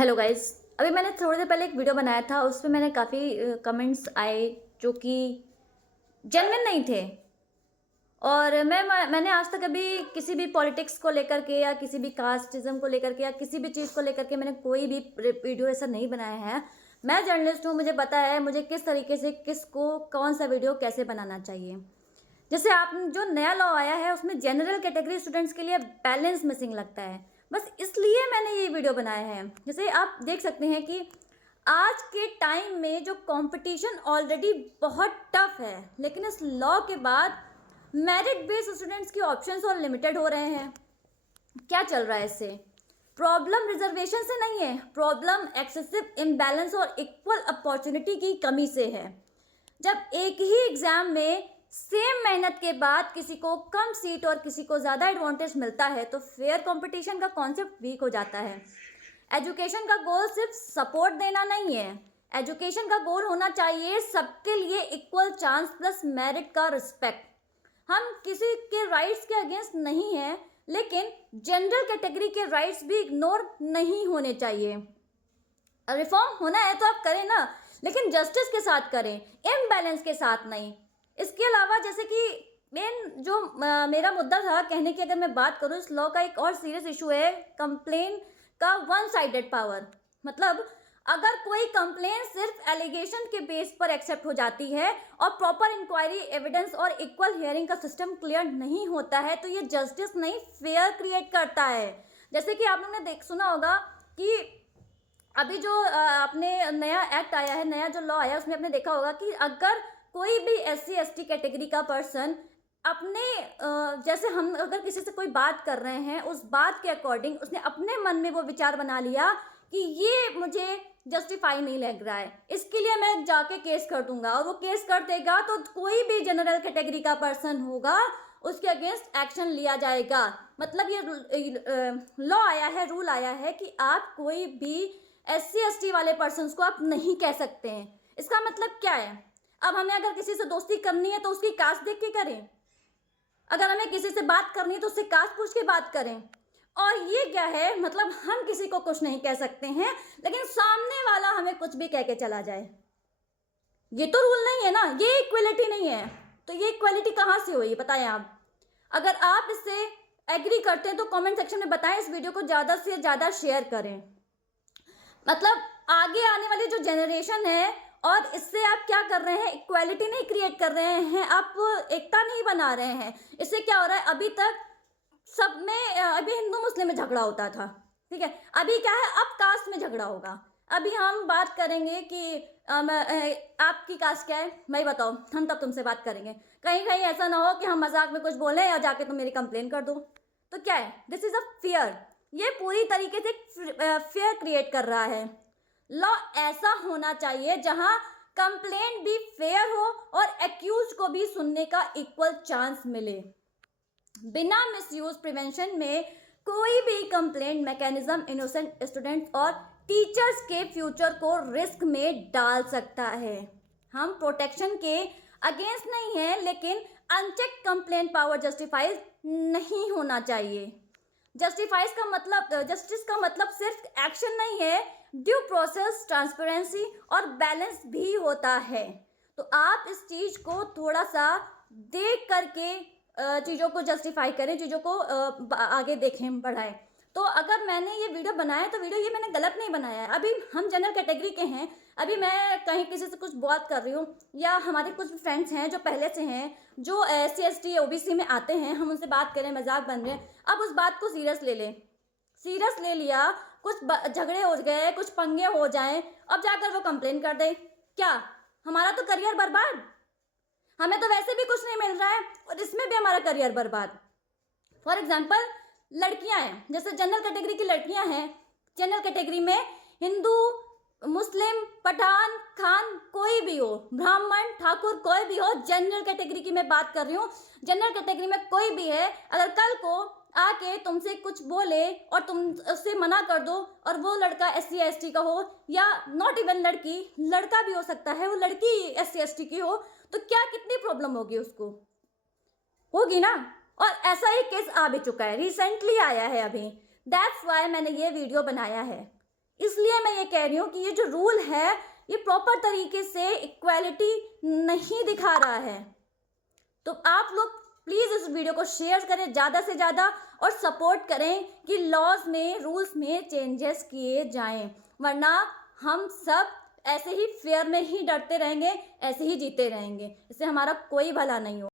Hello guys. अभी मैंने थोड़ी देर पहले एक वीडियो बनाया था, उस पे मैंने काफ़ी कमेंट्स आए जो कि जेन्युइन नहीं थे। और मैंने आज तक अभी किसी भी पॉलिटिक्स को लेकर के या किसी भी कास्टिज़्म को लेकर के या किसी भी चीज़ को लेकर के मैंने कोई भी वीडियो ऐसा नहीं बनाया है। मैं जर्नलिस्ट हूँ, मुझे पता है मुझे किस तरीके से किसको कौन सा वीडियो कैसे बनाना चाहिए। जैसे आप जो नया लॉ आया है उसमें जनरल कैटेगरी स्टूडेंट्स के लिए बैलेंस मिसिंग लगता है, बस इसलिए मैंने ये वीडियो बनाया है। जैसे आप देख सकते हैं कि आज के टाइम में जो कंपटीशन ऑलरेडी बहुत टफ है, लेकिन इस लॉ के बाद मेरिट बेस्ड स्टूडेंट्स की ऑप्शंस और लिमिटेड हो रहे हैं। क्या चल रहा है इससे? प्रॉब्लम रिजर्वेशन से नहीं है, प्रॉब्लम एक्सेसिव इम्बैलेंस और इक्वल अपॉर्चुनिटी की कमी से है। जब एक ही एग्जाम में सेम मेहनत के बाद किसी को कम सीट और किसी को ज़्यादा एडवांटेज मिलता है तो फेयर कंपटीशन का कॉन्सेप्ट वीक हो जाता है। एजुकेशन का गोल सिर्फ सपोर्ट देना नहीं है, एजुकेशन का गोल होना चाहिए सबके लिए इक्वल चांस प्लस मेरिट का रिस्पेक्ट। हम किसी के राइट्स के अगेंस्ट नहीं हैं, लेकिन जनरल कैटेगरी के राइट्स भी इग्नोर नहीं होने चाहिए। रिफॉर्म होना है तो आप करें ना, लेकिन जस्टिस के साथ करें, इम्बैलेंस के साथ नहीं। इसके अलावा जैसे कि मेन जो मेरा मुद्दा था कहने की, अगर मैं बात करूँ, इस लॉ का एक और सीरियस इशू है कंप्लेन का वन साइडेड पावर। मतलब अगर कोई कंप्लेन सिर्फ एलिगेशन के बेस पर एक्सेप्ट हो जाती है और प्रॉपर इंक्वायरी, एविडेंस और इक्वल हियरिंग का सिस्टम क्लियर नहीं होता है तो ये जस्टिस नहीं, फेयर क्रिएट करता है। जैसे कि आप लोगों ने सुना होगा कि अभी जो अपने नया एक्ट आया है, नया जो लॉ आया है, उसमें आपने देखा होगा कि अगर कोई भी SC ST कैटेगरी का पर्सन अपने जैसे हम अगर किसी से कोई बात कर रहे हैं, उस बात के अकॉर्डिंग उसने अपने मन में वो विचार बना लिया कि ये मुझे जस्टिफाई नहीं लग रहा है, इसके लिए मैं जाके केस कर दूंगा, और वो केस कर देगा तो कोई भी जनरल कैटेगरी का पर्सन होगा उसके अगेंस्ट एक्शन लिया जाएगा। मतलब ये लॉ आया है, रूल आया है कि आप कोई भी SC ST वाले पर्सन्स को आप नहीं कह सकते हैं। इसका मतलब क्या है? अब हमें अगर किसी से दोस्ती करनी है तो उसकी कास्ट देख के करें, अगर हमें किसी से बात करनी है तो उससे कास्ट पूछ के बात करें। और ये क्या है, मतलब हम किसी को कुछ नहीं कह सकते हैं लेकिन सामने वाला हमें कुछ भी कह के चला जाए। ये तो रूल नहीं है ना, ये इक्वलिटी नहीं है। तो ये इक्वलिटी कहाँ से हुई बताएं आप? अगर आप इससे एग्री करते हैं तो कमेंट सेक्शन में बताएं, इस वीडियो को ज़्यादा से ज़्यादा शेयर करें। मतलब आगे आने वाली जो जनरेशन है, और इससे आप क्या कर रहे हैं, इक्वालिटी नहीं क्रिएट कर रहे हैं, आप एकता नहीं बना रहे हैं। इससे क्या हो रहा है, अभी तक सब में अभी हिंदू मुस्लिम में झगड़ा होता था, ठीक है, अभी क्या है, अब कास्ट में झगड़ा होगा। अभी हम बात करेंगे कि आपकी कास्ट क्या है, मैं बताओ, हम तब तुमसे बात करेंगे। कहीं कहीं ऐसा ना हो कि हम मजाक में कुछ बोले या जाके तुम मेरी कंप्लेन कर दो। तो क्या है, दिस इज अ फियर। ये पूरी तरीके से फियर क्रिएट कर रहा है। लॉ ऐसा होना चाहिए जहां कंप्लेंट भी फेयर हो और एक्यूज को भी सुनने का इक्वल चांस मिले। बिना मिसयूज प्रिवेंशन में कोई भी कंप्लेंट मैकेनिज्म इनोसेंट स्टूडेंट्स और टीचर्स के फ्यूचर को रिस्क में डाल सकता है। हम प्रोटेक्शन के अगेंस्ट नहीं है, लेकिन अनचेक कंप्लेंट पावर जस्टिफाइज नहीं होना चाहिए। जस्टिस का मतलब सिर्फ एक्शन नहीं है, ड्यू प्रोसेस, ट्रांसपेरेंसी और बैलेंस भी होता है। तो आप इस चीज को थोड़ा सा देख करके चीज़ों को जस्टिफाई करें, चीज़ों को आगे देखें, बढ़ाएं। तो अगर मैंने ये वीडियो बनाया तो वीडियो ये मैंने गलत नहीं बनाया है। अभी हम जनरल कैटेगरी के हैं, अभी मैं कहीं किसी से कुछ बात कर रही हूँ, या हमारे कुछ फ्रेंड्स हैं जो पहले से हैं, जो SC ST OBC में आते हैं, हम उनसे बात करें, मजाक बन रहे हैं, अब उस बात को सीरियस ले लें। सीरियस ले लिया, कुछ झगड़े हो गए, कुछ पंगे हो जाएं, अब जाकर वो कंप्लेन कर दे, क्या हमारा तो करियर बर्बाद? हमें तो वैसे भी कुछ नहीं मिल रहा है और इसमें भी हमारा करियर बर्बाद। फॉर एग्जाम्पल लड़कियां हैं, जैसे जनरल कैटेगरी की लड़कियां हैं, जनरल कैटेगरी में हिंदू, मुस्लिम, पठान, खान, कोई भी हो, ब्राह्मण, ठाकुर, कोई भी हो, जनरल कैटेगरी की मैं बात कर रही हूँ। जनरल कैटेगरी में कोई भी है, अगर कल को आके तुमसे कुछ बोले और तुम उससे मना कर दो, और वो लड़का SC ST का हो, या नॉट इवन लड़की, लड़का भी हो सकता है, वो लड़की SC ST की हो, तो क्या कितनी प्रॉब्लम होगी उसको? होगी ना। और ऐसा एक केस आ भी चुका है, रिसेंटली आया है अभी। दैट्स वाई मैंने ये वीडियो बनाया है। इसलिए मैं ये कह रही हूँ कि ये जो रूल है ये प्रॉपर तरीके से इक्वालिटी नहीं दिखा रहा है। तो आप लोग प्लीज़ इस वीडियो को शेयर करें ज़्यादा से ज़्यादा और सपोर्ट करें कि लॉज में, रूल्स में चेंजेस किए जाएं, वरना हम सब ऐसे ही फेयर में ही डरते रहेंगे, ऐसे ही जीते रहेंगे, इससे हमारा कोई भला नहीं हो।